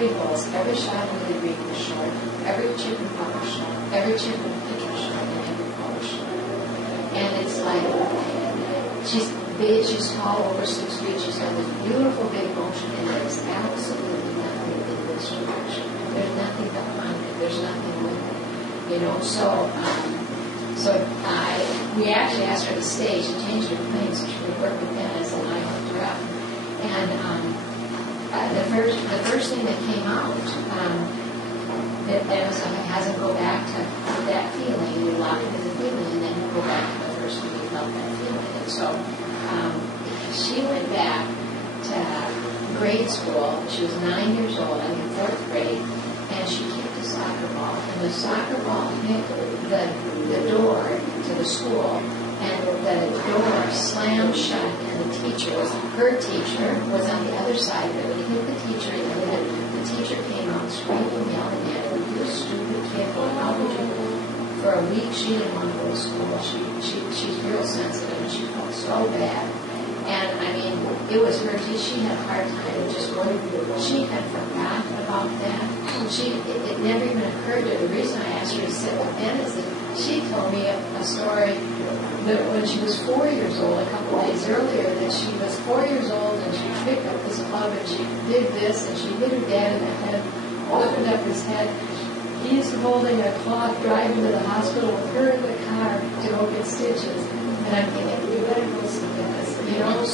3 holes. Every shot in the green was short. Every chip and putt was short. Every chip and pitch was short, and every putt was short. And it's like, she's big, she's tall, over 6 feet. She's got this beautiful big motion, and there's absolutely nothing in this direction. There's nothing behind it. There's nothing with it. You know, we actually asked her to stay. She changed her plane so she could work with Dennis, and I hooked her up. And the first thing that came out, that Dennis hasn't go back to that feeling. You lock into the feeling, and then you go back to the first time you felt that feeling. And so she went back to grade school. She was 9 years old, 4th grade, and she kicked a soccer ball. And the soccer ball hit the door to the school, and the door slammed shut, and her teacher was on the other side of it. It hit the teacher, and then the teacher came out screaming, yelling at her, "You stupid kid, how would you?" For a week, she didn't want to go to school. She's real sensitive, and she felt so bad. And I mean, it was her. She had a hard time just going. She had forgotten about that. It never even occurred to her. The reason I asked her to sit with Ben is that she told me a story that when she was 4 years old, a couple of days earlier, that she was 4 years old and she picked up this club and she did this and she hit her dad in the head, opened up his head. He's holding a cloth, driving to the hospital with her in the car to go get stitches. And I'm thinking, you better go see this, you know.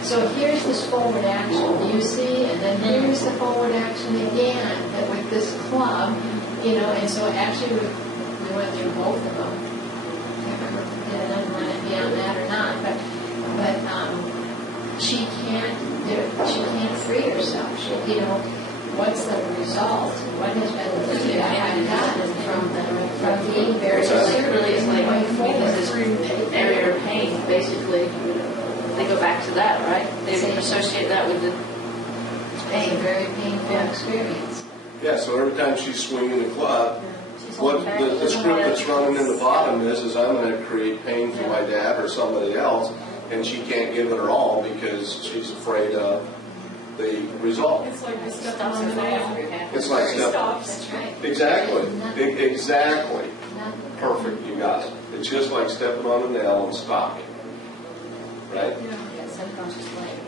So here's this forward action, do you see? And then here's the forward action again, that with this club, you know. And so actually we went through both of them. I can't remember if we did another one beyond that or not, but she can't free herself. You know, what's the result? What has been the feedback I've gotten from being very serious? It really is like this area of pain, basically. They go back to that, right? They associate that with the pain. It's a very painful experience. Yeah, so every time she's swinging the club, what the script that's running in the bottom is I'm going to create pain for my dad or somebody else, and she can't give it her all because she's afraid of the result. It's like the step on the nail. It's like step. That's right. Exactly. Exactly. Perfect. You got it. It's just like stepping on a nail and stopping. Right?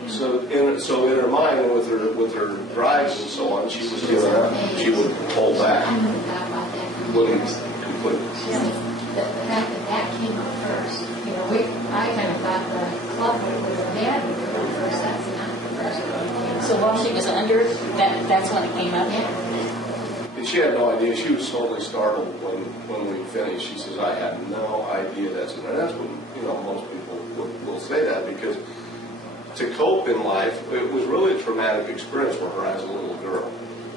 So in her mind and with her drives and so on, she was giving up. She would pull back. Wouldn't completely. The fact that came up first, you know, I kind of thought the club was a bad one first. That's not the first one. So while she was under, that's when it came up? Yeah. And she had no idea. She was totally startled when we finished. She says, "I had no idea that's in there." That's when, you know, most people will say that, because to cope in life, it was really a traumatic experience for her as a little girl.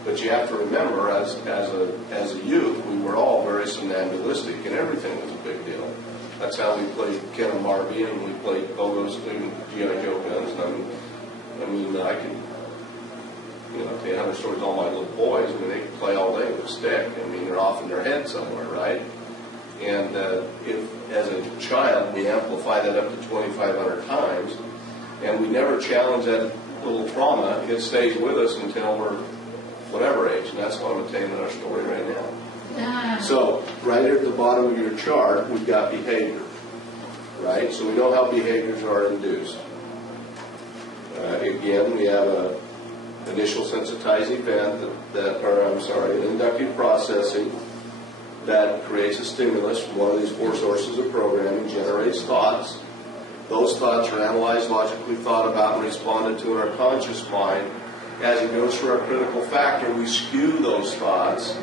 But you have to remember, as a youth, we were all very somnambulistic, and everything was a big deal. That's how we played Ken and Barbie, and we played Go-Go's and G.I. Joe guns. And I could, tell you 100 stories. All my little boys, they could play all day with a stick. They're off in their head somewhere, right? And if, as a child, we amplify that up to 2,500 times, and we never challenge that little trauma, it stays with us until we're whatever age, and that's what I'm attaining our story right now. So, right here at the bottom of your chart, we've got behavior, right? So we know how behaviors are induced. Again, we have an initial sensitized event, an inductive processing that creates a stimulus from one of these 4 sources of programming, generates thoughts. Those thoughts are analyzed, logically thought about, and responded to in our conscious mind. As it goes through our critical factor, we skew those thoughts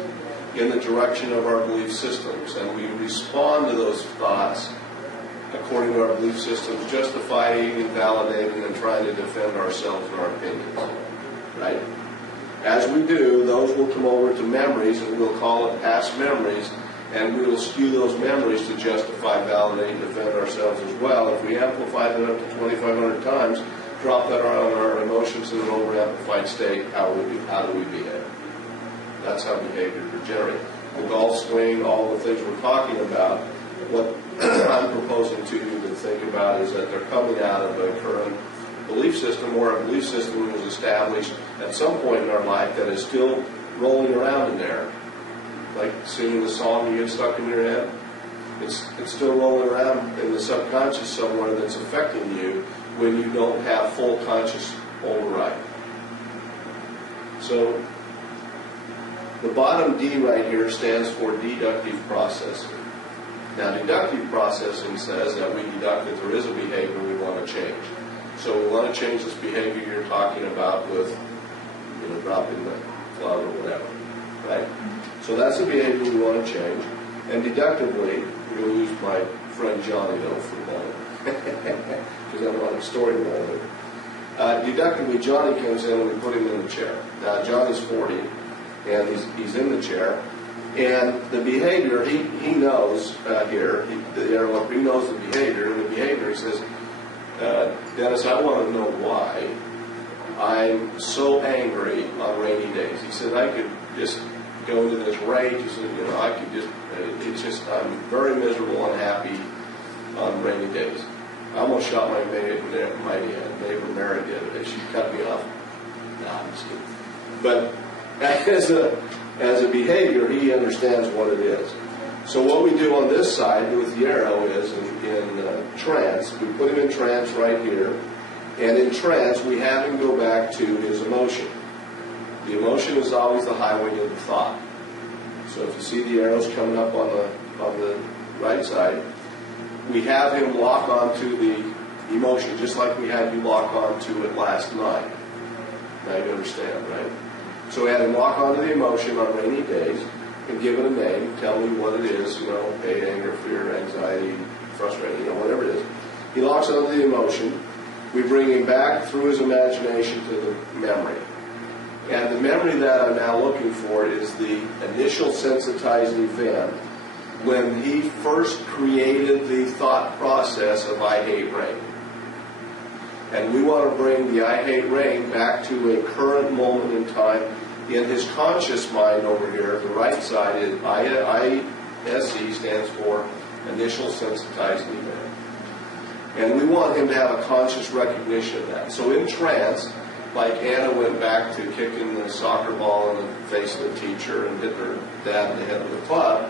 in the direction of our belief systems, and we respond to those thoughts according to our belief systems, justifying, invalidating, and trying to defend ourselves and our opinions. Right? As we do, those will come over to memories, and we'll call it past memories, and we will skew those memories to justify, validate, and defend ourselves as well. If we amplify that up to 2,500 times, drop that on our emotions in an over-amplified state, how do we behave? That's how behavior is generated. The golf swing, all the things we're talking about, what I'm proposing to you to think about is that they're coming out of a current belief system, or a belief system was established at some point in our life that is still rolling around in there. Like singing the song, you get stuck in your head. It's still rolling around in the subconscious somewhere that's affecting you when you don't have full conscious override. So the bottom D right here stands for deductive processing. Now, deductive processing says that we deduct that there is a behavior we want to change. So we want to change this behavior you're talking about with, dropping the club or whatever, right? So that's the behavior we want to change. And deductively, we're going to use my friend Johnny, though, for a moment, because I want a story to roll with. Deductively, Johnny comes in and we put him in the chair. Now, Johnny's 40, and he's in the chair. And the behavior, he knows here, he knows the behavior, and the behavior, he says, Dennis, I want to know why I'm so angry on rainy days. He said, I could just go into this rage. He said, I could just, I'm very miserable and unhappy on rainy days. I almost shot my neighbor Mary the other day. She cut me off. No, I'm just kidding. But as a behavior, he understands what it is. So what we do on this side with the arrow is in trance, we put him in trance right here, and in trance we have him go back to his emotion. The emotion is always the highway to the thought. So if you see the arrows coming up on the right side, we have him lock onto the emotion, just like we had you lock onto it last night. Now you understand, right? So we had him lock onto the emotion on rainy days and give it a name, tell me what it is, hate, anger, fear, anxiety, frustration, whatever it is. He locks onto the emotion. We bring him back through his imagination to the memory. And the memory that I'm now looking for is the initial sensitizing event when he first created the thought process of I hate rain. And we want to bring the I hate rain back to a current moment in time. In his conscious mind over here, the right side is ISE stands for initial sensitizing event. And we want him to have a conscious recognition of that. So in trance, like Anna went back to kicking the soccer ball in the face of the teacher and hit her dad in the head with a club,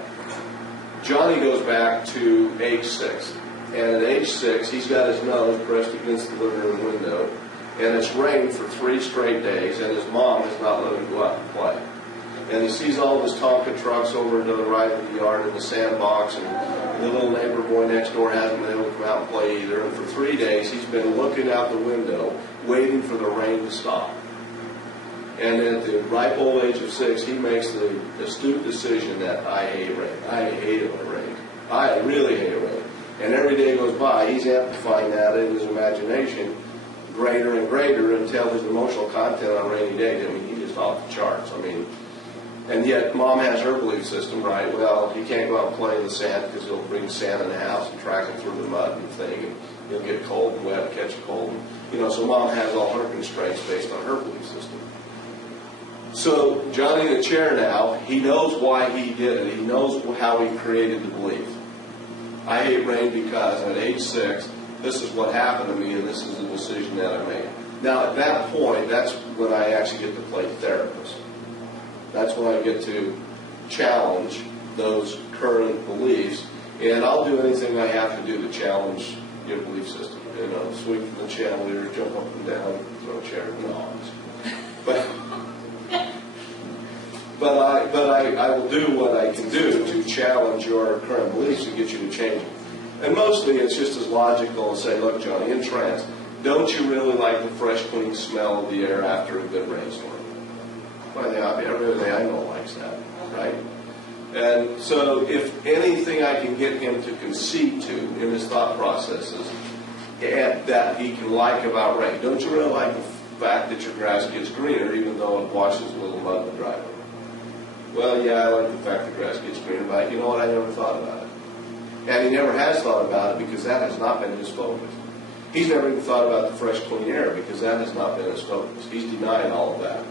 Johnny goes back to age 6. And at age 6, he's got his nose pressed against the living room window, and it's rained for 3 straight days, and his mom has not let him go out and play. And he sees all of his Tonka trucks over to the right of the yard in the sandbox, and the little neighbor boy next door hasn't been able to come out and play either. And for 3 days, he's been looking out the window, waiting for the rain to stop. And at the ripe old age of 6, he makes the astute decision that I hate rain. I hate it when it rains. I really hate it rain. And every day goes by, he's amplifying that in his imagination greater and greater until his emotional content on rainy days, he's just off the charts. And yet mom has her belief system, right? Well, he can't go out and play in the sand because he'll bring sand in the house and track it through the mud and thing, and he'll get cold and wet, catch a cold. So mom has all her constraints based on her belief system. So Johnny in the chair now, he knows why he did it. He knows how he created the belief. I hate rain because at age 6, this is what happened to me, and this is the decision that I made. Now, at that point, that's when I actually get to play therapist. That's when I get to challenge those current beliefs, and I'll do anything I have to do to challenge your belief system. Swing from the chandelier, jump up and down, throw a chair. No, but I will do what I can do to challenge your current beliefs and get you to change them. And mostly it's just as logical as say, look, Johnny, in trance, don't you really like the fresh, clean smell of the air after a good rainstorm? Well, yeah, everybody I know likes that, right? And so if anything I can get him to concede to in his thought processes that he can like about rain. Don't you really like the fact that your grass gets greener even though it washes a little mud in the driveway? Well, yeah, I like the fact the grass gets greener, but you know what? I never thought about it. And he never has thought about it because that has not been his focus. He's never even thought about the fresh, clean air because that has not been his focus. He's denying all of that,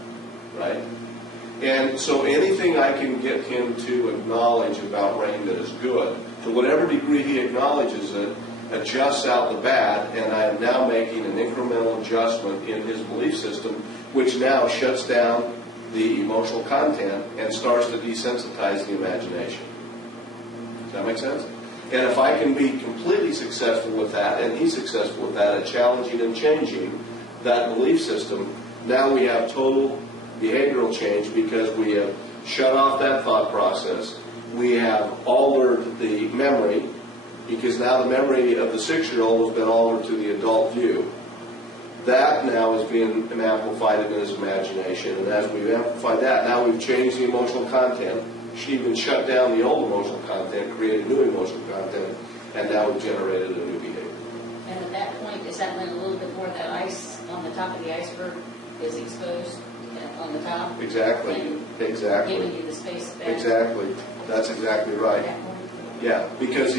right? And so anything I can get him to acknowledge about rain that is good, to whatever degree he acknowledges it, adjusts out the bad, and I am now making an incremental adjustment in his belief system, which now shuts down the emotional content and starts to desensitize the imagination. Does that make sense? And if I can be completely successful with that, and he's successful with that at challenging and changing that belief system, now we have total behavioral change because we have shut off that thought process. We have altered the memory, because now the memory of the 6-year-old has been altered to the adult view. That now is being amplified in his imagination, and as we've amplified that, now we've changed the emotional content. She even shut down the old emotional content, created new emotional content, and now we've generated a new behavior. And at that point, is that when a little bit more of that ice on the top of the iceberg is exposed on the top? Exactly. And Exactly. giving you the space back? Exactly. That's exactly right. At that point? Yeah, because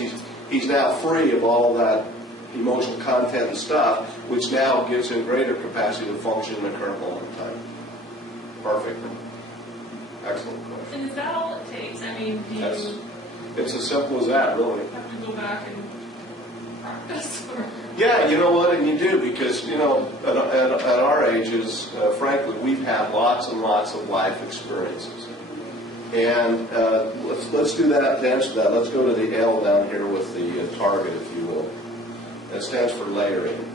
he's now free of all that emotional content and stuff, which now gives him greater capacity to function in the current moment in time. Perfect. Excellent question. And is that all it takes? I mean, do Yes. you It's as simple as that, really. have to go back and practice? Or? Yeah, you know what, and you do, because, you know, at our ages, frankly, we've had lots and lots of life experiences. And let's do that, to answer that, let's go to the L down here with the target, if you will. That stands for layering.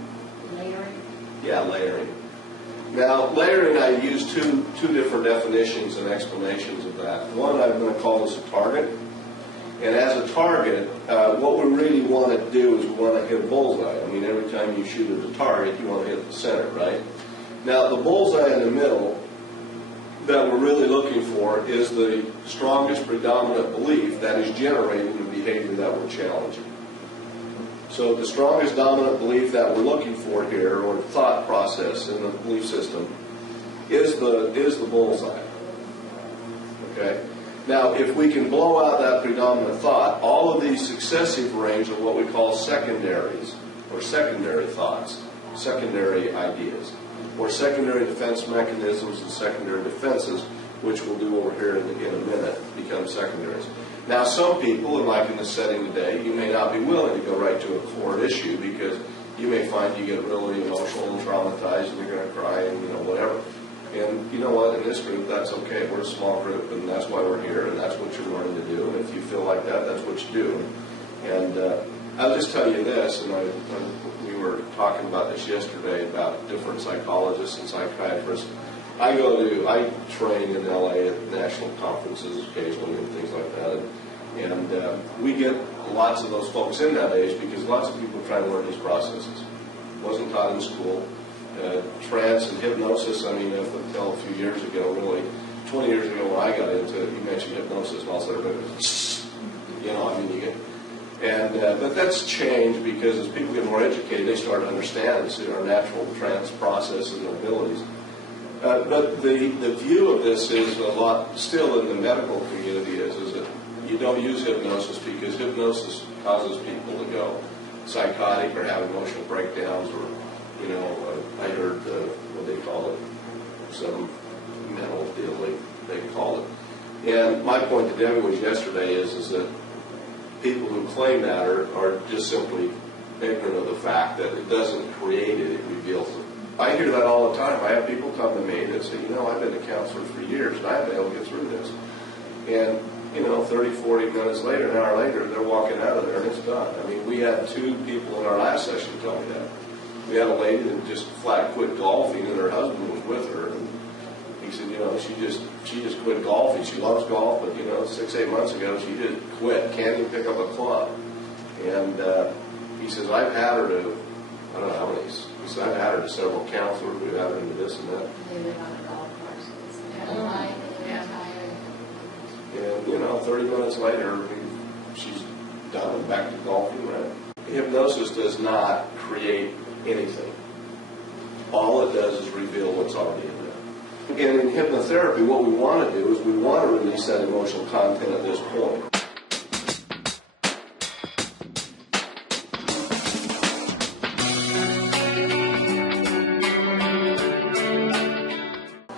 Layering? Yeah, layering. Now, layering, I use two different definitions and explanations of that. One I'm going to call this a target. And as a target, what we really want to do is we want to hit a bullseye. I mean, every time you shoot at a target, you want to hit the center, right? Now, the bullseye in the middle that we're really looking for is the strongest predominant belief that is generating the behavior that we're challenging. So the strongest dominant belief that we're looking for here, or thought process in the belief system, is the bullseye. Okay? Now, if we can blow out that predominant thought, all of these successive range are what we call secondaries, or secondary thoughts, secondary ideas, or secondary defense mechanisms and secondary defenses, which we'll do over here in a minute, become secondaries. Now, some people, and like in the setting today, you may not be willing to go right to a core issue because you may find you get really emotional and traumatized and you're going to cry and, you know, whatever. And you know what, in this group, that's okay. We're a small group, and that's why we're here, and that's what you're learning to do. And if you feel like that, that's what you do. And I'll just tell you this, and we were talking about this yesterday about different psychologists and psychiatrists. I train in LA at national conferences occasionally and things like that. And we get lots of those folks in that age because lots of people try to learn these processes. It wasn't taught in school. Trance and hypnosis, I mean, up until a few years ago, really, 20 years ago when I got into it, you mentioned hypnosis, and all of a sudden, you know, I mean, you get, and but that's changed because as people get more educated, they start to understand our natural trance processes and abilities. But the view of this is a lot, still in the medical community, is that you don't use hypnosis because hypnosis causes people to go psychotic or have emotional breakdowns or, you know, I heard what they call it, some mental deal they call it. And my point to Debbie was yesterday is that people who claim that are just simply ignorant of the fact that it doesn't create it, it reveals it. I hear that all the time. I have people come to me that say, you know, I've been a counselor for years and I haven't been able to get through this. And, you know, 30, 40 minutes later, an hour later, they're walking out of there and it's done. I mean, we had 2 people in our last session tell me that. We had a lady that just flat quit golfing and her husband was with her. And he said, you know, she just quit golfing. She loves golf, but, you know, 6, 8 months ago, she just quit. Can't even pick up a club. And he says, I've had her to, I don't know how many, he said, I've had her to several counselors. We've had her into this and that. They live on a golf course. It's kind of like they're tired. And, you know, 30 minutes later, she's done and back to golfing. Right? Hypnosis does not create anything. All it does is reveal what's already in there. And in hypnotherapy, what we want to do is we want to release that emotional content at this point.